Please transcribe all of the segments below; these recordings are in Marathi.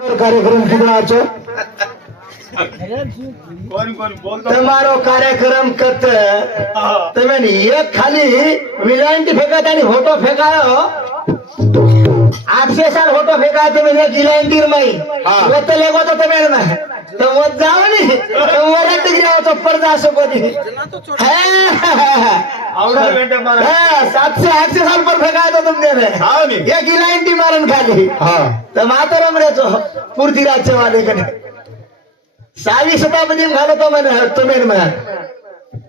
कार्यक्रम कितना તમારો કાર્યક્રમ કત તમે એક ખાલી વિલાયતી ફેંકા તાની ફોટો ફેંકાયો 800 સાલ ફોટો ફેંકાયો તમે એક વિલાયતી રમાઈ તો લેગો તો તમે તો મત જાવ ની તો વરત ગયો તો પડદા શકો દી હે આવડા બેટા મારા હા 700 800 સાल पर ફેંકાયો તો તમને ને હા ની એક વિલાયતી મારન ખાલી હા તો માતરમ રે છો પૂર્તિ રાજ્ય વાલે કને 20 शताब्दी में घालो तो मैंने तुम्हें में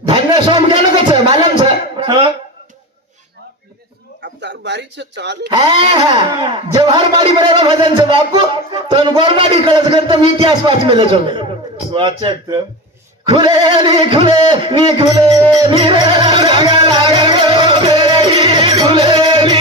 धन्य सोम क्या ना कुछ मालूम है अब तार बारी से चालू है जवाहर बाड़ी बरेला भजन से बापू तो गोर बाड़ी कलश कर तुम इतिहास पास में ले चलो वाचक खुले नी खुले नी रे लगा लगा तेरी खुले नी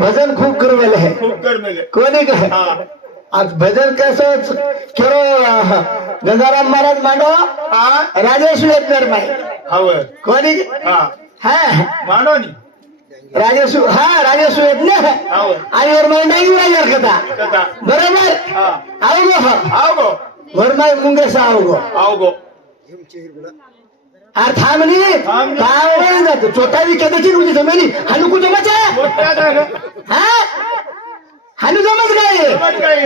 भजन खूब करवेले है कोणी कहे आज भजन कैसे करो गंगाराम महाराज मांडो राजेश वेदनर माई कोणी है मांडो नी राजेश राजेश वेदने आणि और माई नाही राजर कथा बरोबर आओगो वर माई मुंगे सा आओगो आ थांबली गाव जातो छोटा विकेताची तुझी जमिनी हानू कुठे मचा हां हानू जमत काय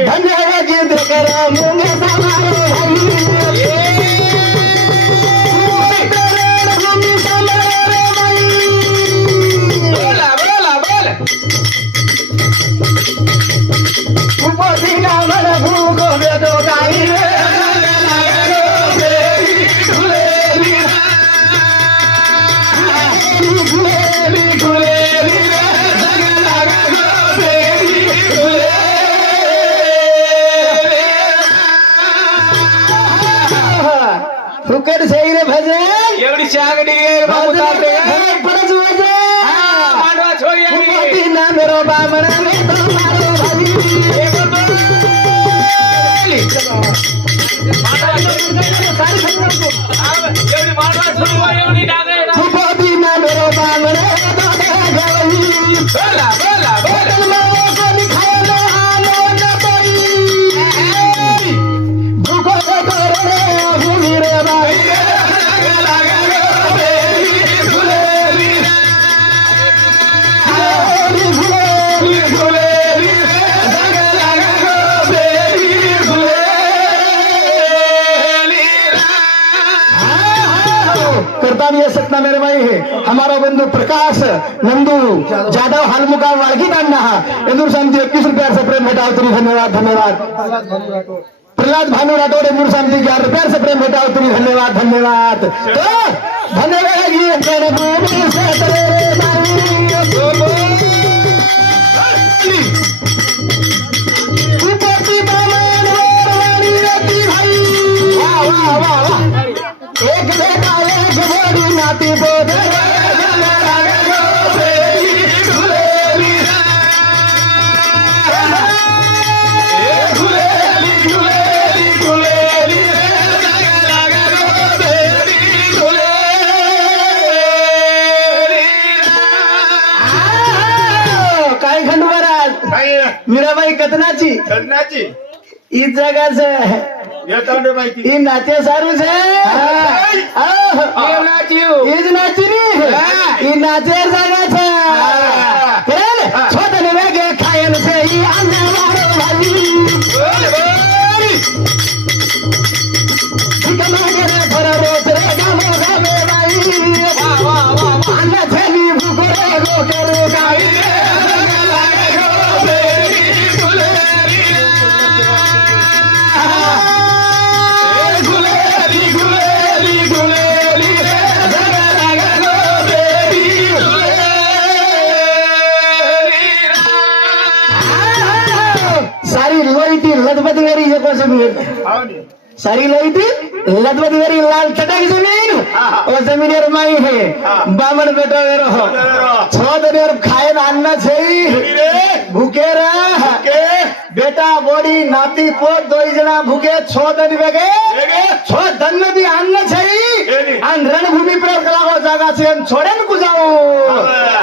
धन्यवाद केंद्र करा मुंगे सामारो बोला बोला बोला उपसी का मन भूको बेदो गाई फुकट से रे भजन एवढी शागडी बाबू तापे परच वाजे मांडवा छोरी फुकटी ना मेरो बामणा में तो मारो भाभी एवढी मांडवा छोरी एवढी डागे फुकटी ना मेरो बामणा तो गवई बोला बोला बोला को दिखालो आलो न कोई भूखो को रे भूमि रे भाई करता भी सकता मेरे भाई है हमारा बंधु प्रकाश नंदू जादव हालमुका वाळगी तांना इंदूर शांति 21 रुपया से प्रेम भेटाव तुरी धन्यवाद धन्यवाद प्रहलाद भानु राठौड़ इंदूर शांति 11 रुपया से प्रेम भेटाव तुरी धन्यवाद धन्यवाद तो धन्यवाद ये जनभूमि से तेरे माई उपति बामन वाली रति भाई वाह वाह वाह वाह एक बेटा एक बड़ी नाती बोधे काय खंड महाराज मीराबाई कतनाची इस जगह से ई नाचे सारू से इज नाची नी ई नाचे जगह से करेल छोटने वेगे खायन से ई अन्ना मारो भाई कमागे रे भर रोज रे गामो गामे भाई वाह वाह वाह अन्ना थेली भूको रे गो करो गाई सारी लोईती लदबद गरी जको जमीन सारी लोईती लदबद गरी लाल चटक जमीन वो जमीनेर माई है बामन बेटा वेरो छो दिन खाए अन्न छई भूखे रह बेटा बोडी नाती पोत दोई जना भूखे 6 दिन वेगे 6 दिन में भी अन्न छई अन रणभूमि पर कलागो जागा से हम छोड़न को जाओ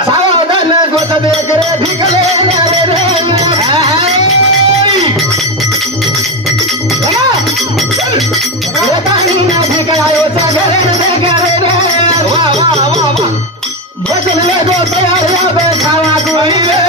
सावधान गोत देख रे भिकले रे रे पानी ना भिकायो सागर रे रे रे वाह वाह वाह वाह बदल ले दो तैयार या बे खावा कोई रे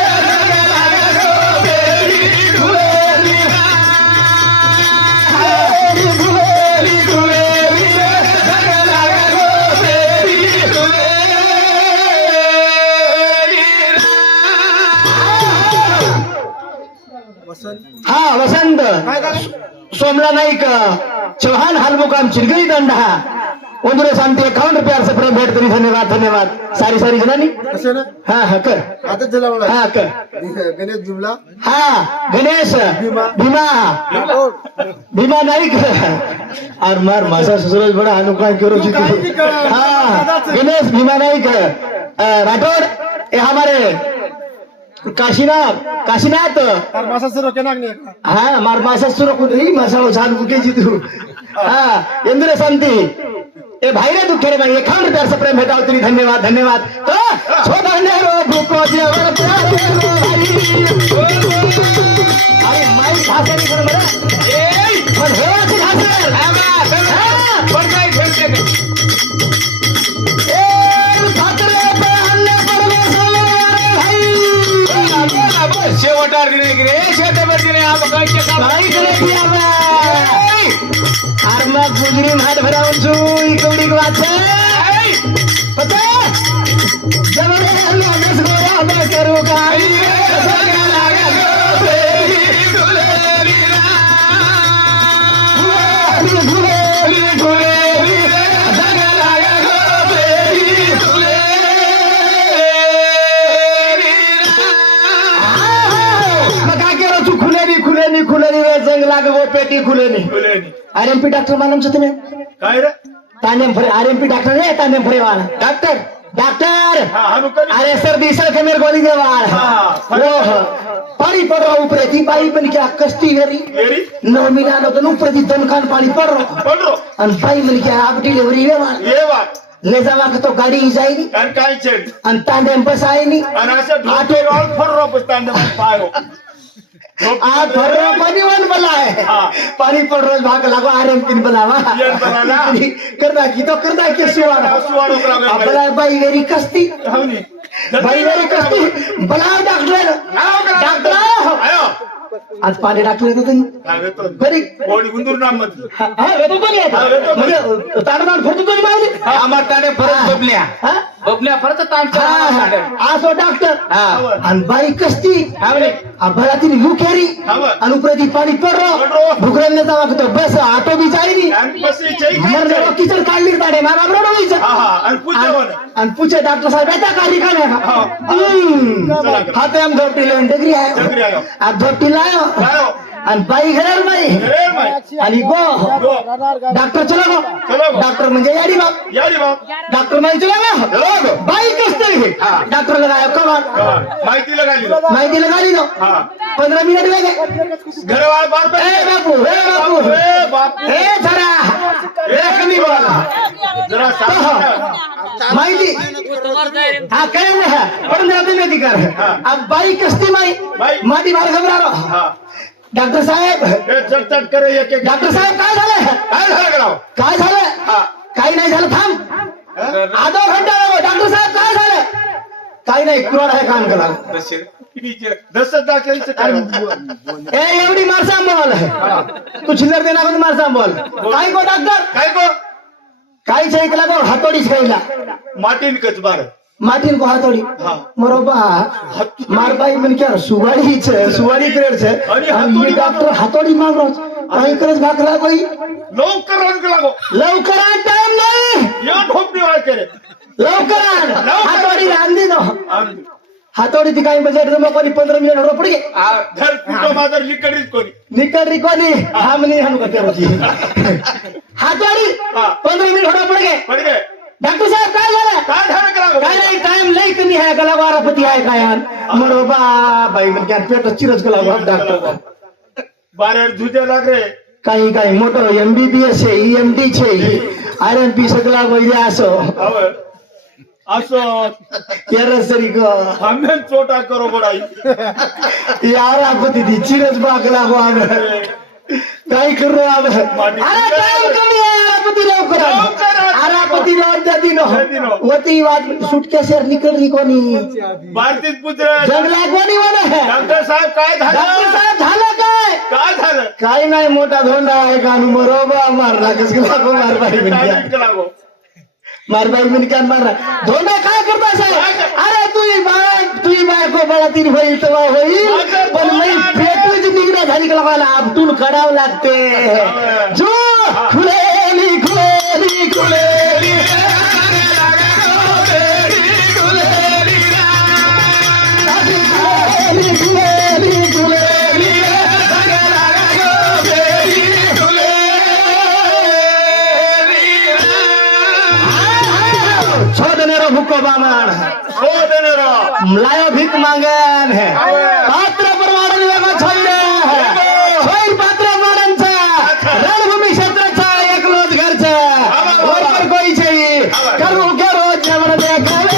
हाँ वसंत सोमला नाईक चौहान हालमुकाम चिरगई दंडा उंदरे शांती 51 रुपया से प्रेम भेट करी धन्यवाद धन्यवाद सारी सारी जनानी असं ना हाँ हाँ कर आता चला मला हाँ कर गणेश जुमला हाँ गणेश भीमा भीमा नाईक और मार मासा ससुराल बड़ा अनुकाय करो जी हाँ गणेश भीमा नाईक राठौर ये हमारे काशीनाथ तर मासा सुरू केना नाही हाँ मार मासा सुरू कुठेही मसाला छान कुठे जितू हाँ इंद्र शांती ए भाई रे दुखे रे भाई 51 रुपया से प्रेम भेटाओ तेरी धन्यवाद धन्यवाद तो छोटा नेरो भूको जेवर प्यार रो भाई अरे माई भाषा नहीं कर मरा ए और हेवा की भाषा हां पण काय खेळते ए खातरे पे हल्ले परमेश्वर भाई शेवटार दिने की रे शेतावर दिने आप कायचे काम भाई करे दिया आरमा गुजरी हात भरावून सुई कवडी वाचे पता जवरे लगस गोरा मैं करू काय सगळा लागल बेरी दुलेरी दुलेरी दुलेरी सगळा लागल बेरी दुलेरी मका केरो तू खुलेनी रे जंग लागे वो पेटी खुलेनी आरएमपी डॉक्टर मालूम छे तुम्हें काय रे तानेम फरे आरएमपी डॉक्टर है तानेम फरे वाला डॉक्टर डॉक्टर अरे सर्दी सर के मेरे गोली दे वाला वो पानी पड़ रहा ऊपर थी पाई बन क्या कश्ती वेरी 9 महीना नो तो ऊपर थी दमखान पानी पड़ रहा अन पाई मन क्या आप डिलीवरी वे वाला ले जावा तो गाड़ी जाएगी अन तानेम बस आई नहीं आ भरो पानी वन बला है पानी पड़ रोज भाग लागो आरएम पिन बलावा करदा की सुवारो बला भाई वेरी कस्ती भाई वेरी कस्ती बला डॉक्टर आयो आज पानी डॉक्टर येतो तुम्ही बरी कोणी गुंदूर नाम मत हां येतो कोणी येतो म्हणजे ताडदाड फरतो कोणी माहिती आम्हा ताडे फरक बबल्या फरक तांचा आसो डॉक्टर हां आणि बाई कस्ती आवले अभरातील मुखेरी अनुप्रती पाणी पडरो भुगरने जावा तो बस ऑटो भी जाईनी मरने रो किचन काढली ताडे मामा बरोबर व्हायचं आणि पूछे डॉक्टर साहेब येता का रिकामे हाते हम धोपटीले डिग्री आहे आ धोपटी लायो आणि बाई घराल बाई आणि गो डॉक्टर चला गो डॉक्टर म्हणजे याडी बाप डॉक्टर म्हणजे चला गो बाई कसते डॉक्टर लगायो कमाल माहिती लगाली नो 15 मिनिट वेगे घरवाळ बाप ए बापू ए जरा ए कमी बोला जरा माहिती हाँ कहे ना 15 दिन में दिखा रहे अब बाई कस्ती माई माटी मार घबरा रहा डॉक्टर साहेब चटचट करे एक एक डॉक्टर साहेब काय झालं काही नाही झालं थांब आधो घंटा लागो डॉक्टर साहेब काय झालं काही नाही कुराड आहे काम करा ए एवढी मारसाम बोल तू चिल्लर देना को मारसाम बोल काय को डॉक्टर काही छे एकला को हातोडी छेला माटीन कचबार माटीन को हातोडी मरोबा मार बाई मन क्या सुवाड़ी पीरियड छे आणि ये डॉक्टर हातोडी मांग रो काही करस भाकला कोई लवकर टाइम नाही या ठोकडी वाळ करे लवकर हातोडी रांदी दो हातोडी ती काही बजेट जमा कोणी 15 मिनिट हडो पडगे घर कुठं माझं लिकडीच कोणी निकल रिकोनी हम नहीं हनु करते होती हातोडी 15 मिनिट हडो पडगे पण गे डॉक्टर साहब काय झालं काय झालं करा काय नाही टाइम लई कमी आहे गला वारापती आहे काय मरो बा बाई म्हणजे पेट चिरच गला डॉक्टर बारे धुजे लाग रे काही काही मोठं MBBS છે EMD છે RMP સગલા વૈદ્ય આસો હવે असं એરસરી કો हमें चोटा करो बडाई यार आपती दी चिरच बागला गो आम काय करू आम अरे टाइम कमी आहे आपती लवकर आरापती लौट दिनो वती बात सुटकेस निकल री कोणी भारतीत पुत्र जंगला कोणी वने है डॉक्टर साहेब काय डॉक्टर झालं साहेब झालं काय झालं काही नाही मोठा धोंडा आहे कानू बरोबर मारला कस लागो मार बाई म्हणजे लागो मार बाई म्हणजे काय मारला धोंडा काय करता साहेब अरे तुझी बायको बळा तीन होईल तेव्हा होईल पण मी पेटूची निघण्या झाली का मला आपटून काढावं लागते जो खुलेली खुलेली खुलेली भूको बामण लायो भीख मांगन है पात्र प्रमाण वेगळं छोडले छोई पात्र प्रमाणांचा रणभूमी क्षेत्राचा एक रोज घरचा और कोई चाहिए करू के रोज जवर देखावे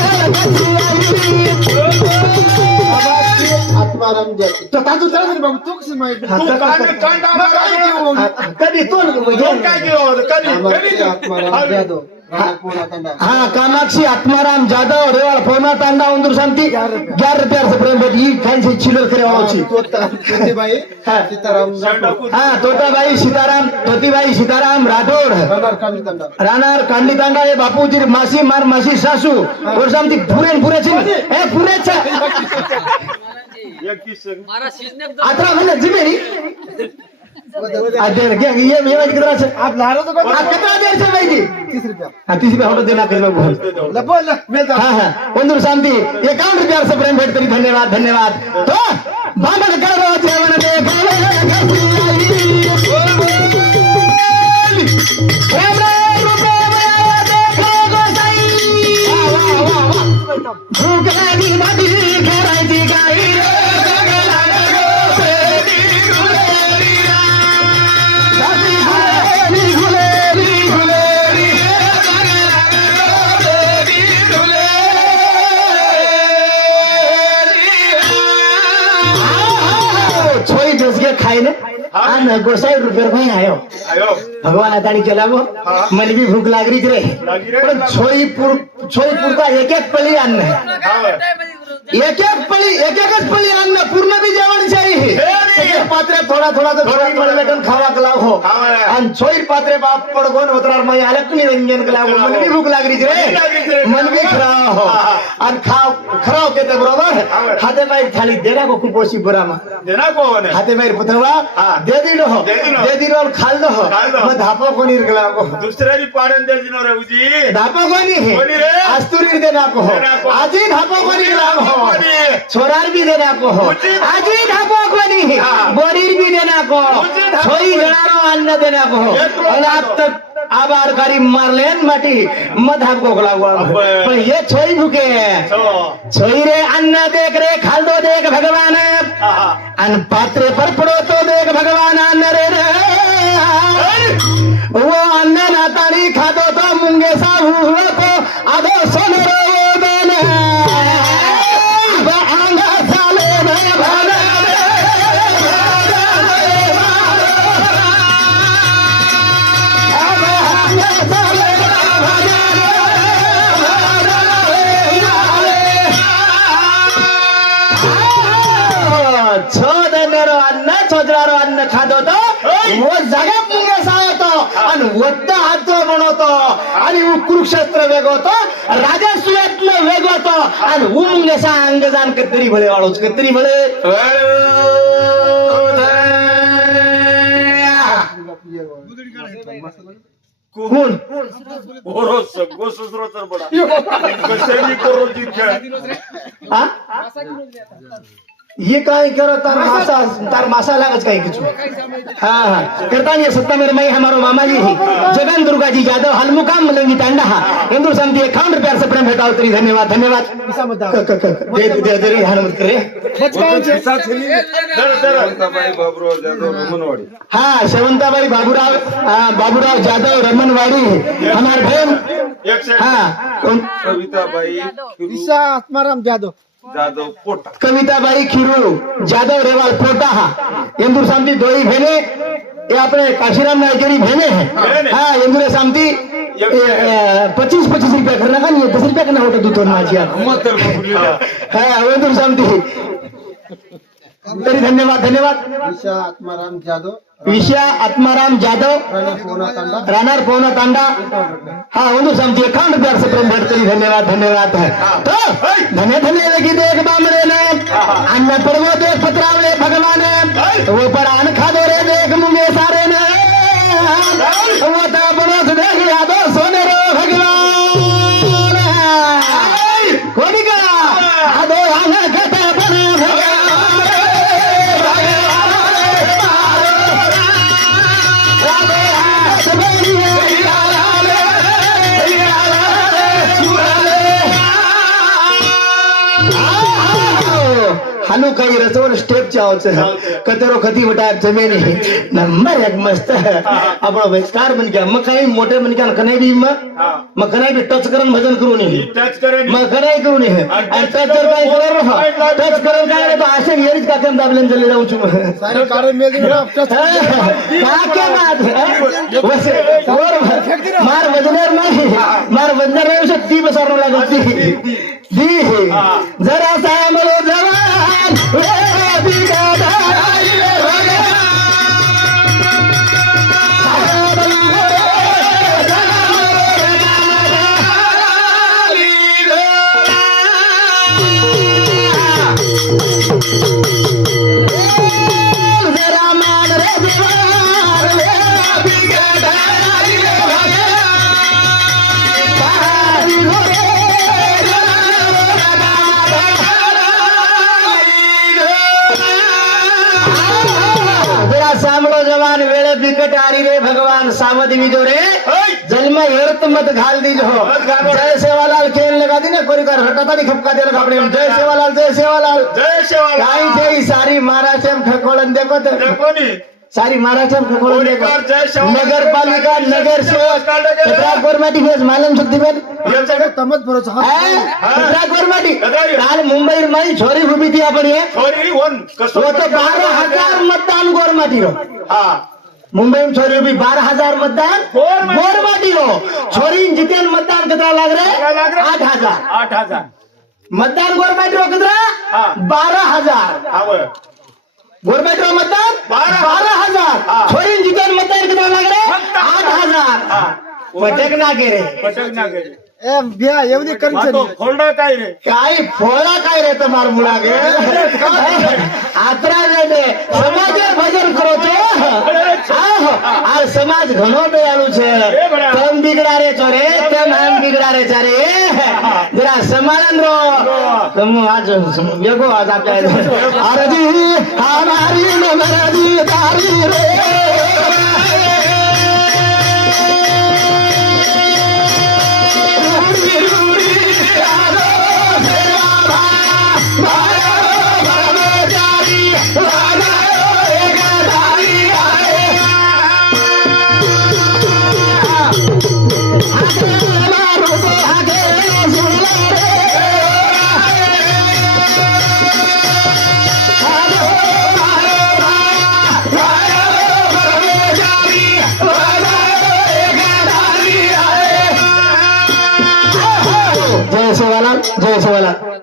आत्माराम जातो तो तातू चालू बाबू तू कसं माहिती कधी तो काय केलं कधी आत्माराम जाधव पूर्ण तांडा हाँ कामाक्षी आत्माराम जाधव रेवाड़ पौना तांडा उंदूर शांति 11 रुपया से प्रेम बेटी खान से चिल्लर करे वाची तोतीबाई सीताराम हाँ तोताबाई सीताराम तोतीबाई सीताराम राठौड़ राणार कांडी तांडा राणार कांडी तांडा ये बापूजी मासी मार मासी सासू और शांति पूरे ए पूरे आत्रा म्हणजे जिमेरी अजय क्या ये मेरा कितना से आप ला रहे हो आप कितना देर से भाई जी 30 रुपया हाँ 30 रुपया ऑर्डर देना कर बोल लपो मिलता हाँ हाँ बंधु शांति 51 रुपया से प्रेम भेंट करी धन्यवाद तो बामन करो जेवन भूख लगी नदी खेराई गाई खाई ने आन गोसाई रुपये में आयो भगवान अदानी केला वो मन भी भूख लाग रही रे पण छोई पुरता एक पळी अन्न एकच पळी अन्न पूर्ण भी जेवण चाहिए पात्रे थोड़ा तो छोई मळ बेटन खावा कला हो आणि छोई पात्रे बाप पडगोन उतरार मै अलग निरंजन कला हो मन भी भूख लाग रही रे मन भी खराब हो आणि खराब केते बरोबर हाते माई थाली देना को कुपोसी बुरामा देना को ने हाते माई पुतवा दे दिनो खाल दो मग धापो कोणी निघला को दुसऱ्याची पाडन द्यायची ना रे उजी धापो कोणी रे आस्तुरी देना को आजी धापो कोणी निघला को छोरार भी देना को आजी धापो कोणी बोरीर भी देना को छोई जणारो अन्न देना को आणि अब तक आबार करी मारलेन माटी मध आपको लागवा पण ये छोई भूके छोई रे अन्न देख रे खाल दो देख भगवान अन पात्रे पर पड़ो तो देख भगवान अन्न रे वो अन्न नातानी खादो तो मुंगे सा हुआ तो आधो सोनरो देन अब आंगा साले में भागा छोजरारो अन्न खादो तो वो जागा मुंगे सावतो आणि वद्दा हात बनवतो आणि कुरुक्षेत्र वेगवतो राजा सुयातलं वेगवतो आणि मुंगे सा अंग जाण कतरी भळे वाळूच कतरी भळे कोण ओरो सगो सुसरो तर बडा कसेली करो जी खेळ हा ये काय करो तार मासा लागत काय किचु हाँ हाँ करता नहीं सत्ता मेरे मई हमारो मामा जी ही जगन दुर्गा जी यादव हलमुकाम मलंगी टांडा हिंदू समिति 51 रुपया से प्रेम भेटाओ तरी धन्यवाद धन्यवाद दे ध्यान मत करे हाँ शेवंताबाई बाबूराव जादव रमनवाड़ी हमारे बहन हाँ कविताबाई ईशा आत्माराम जाधव जाधव पोटा कविताबाई खिरू जादव रेवाल पोटा इंदूर सामती दोई भेने ये अपने काशीराम नायकेरी भेने हैं हाँ इंदूर सामती 25-25 रुपया करना का नहीं 10 रुपया करना होता दूध माझी हाँ इंदूर सामती तरी धन्यवाद धन्यवाद ईशा आत्माराम जाधव विषया आत्माराम जादव रानर पौना तांडा हाँ ಒಂದು ಸಂತಿ 51 रुपया से प्रेम भेट करी धन्यवाद धन्यवाद है तो धन्य धन्य लगी देख बामरे ने अन्न पड़वो देख पत्रावले भगवान वो पर अन्न खा दो रे देख मुंगे सारे ने वो तो बनो से देख यादो सोने रो भगवान कोनी का आदो आना कहता बने भगवान हालू काही रसवर स्टेप चावचं कतरो खती वटा जमेनी नंबर एक मस्त आपण स्टार बन गया मग काही मोठे बन गया कनाई भी मग कनाई भी टच करून भजन करू नये टच करे मग कनाई करू नये आणि टच जर काय करू टच करून काय तो असे येरीच का केम दाबलेन चले जाऊ छु सारे कार्य में क्या बात है वैसे और मार वजनर नाही मार वजनर नाही शक्ती बसवणं लागत दी जरा सामलो जवान बिकट आरी रे भगवान सामद विजो रे जन्म हेरत मत घाल दीजो जय सेवालाल खेल लगा दी ना कोरी कर हटाता नहीं खपका दे अपने जय सेवालाल जय सेवालाल जय शेवाला काय जय सारी महाराष्ट्र खकोळन देखो तर कोणी सारी महाराष्ट्र खकोळन देखो जय सेवालाल नगर पालिका नगर सेवक कतरा गोरमाटी भेज मालूम शक्ति भेज तमत भरोसा कतरा गोरमाटी काल मुंबई में छोरी उभी थी अपन ये छोरी वन कसो वो तो 12,000 मतदान गोरमाटी रो हाँ मुंबई में छोरी भी 12,000 मतदान गोरमाटी रो छोरी जितेन मतदान कितना लग रहे 8,000 8,000 मतदान गोरमाटी रो कितना 12,000 हाँ गोरमाटी रो मतदान 12,000 छोरी जितेन मतदान कितना लग रहे 8,000 पटक ना गे रे पटक ना गे ए बिया एवढी करी तो फोल्डर काय रे काय फोड़ा काय रे तुम्हार मुड़ा गे आतरा रे समाज भजन करो तो आर समाज घणो दयालु छे तम बिगड़ा रे छोरे तम हम बिगड़ा रे चारे जरा समालन रो तुम आज देखो आज आप अरे जी हमारी नमरदी तारी रे जय सेवालाल जय सेवालाल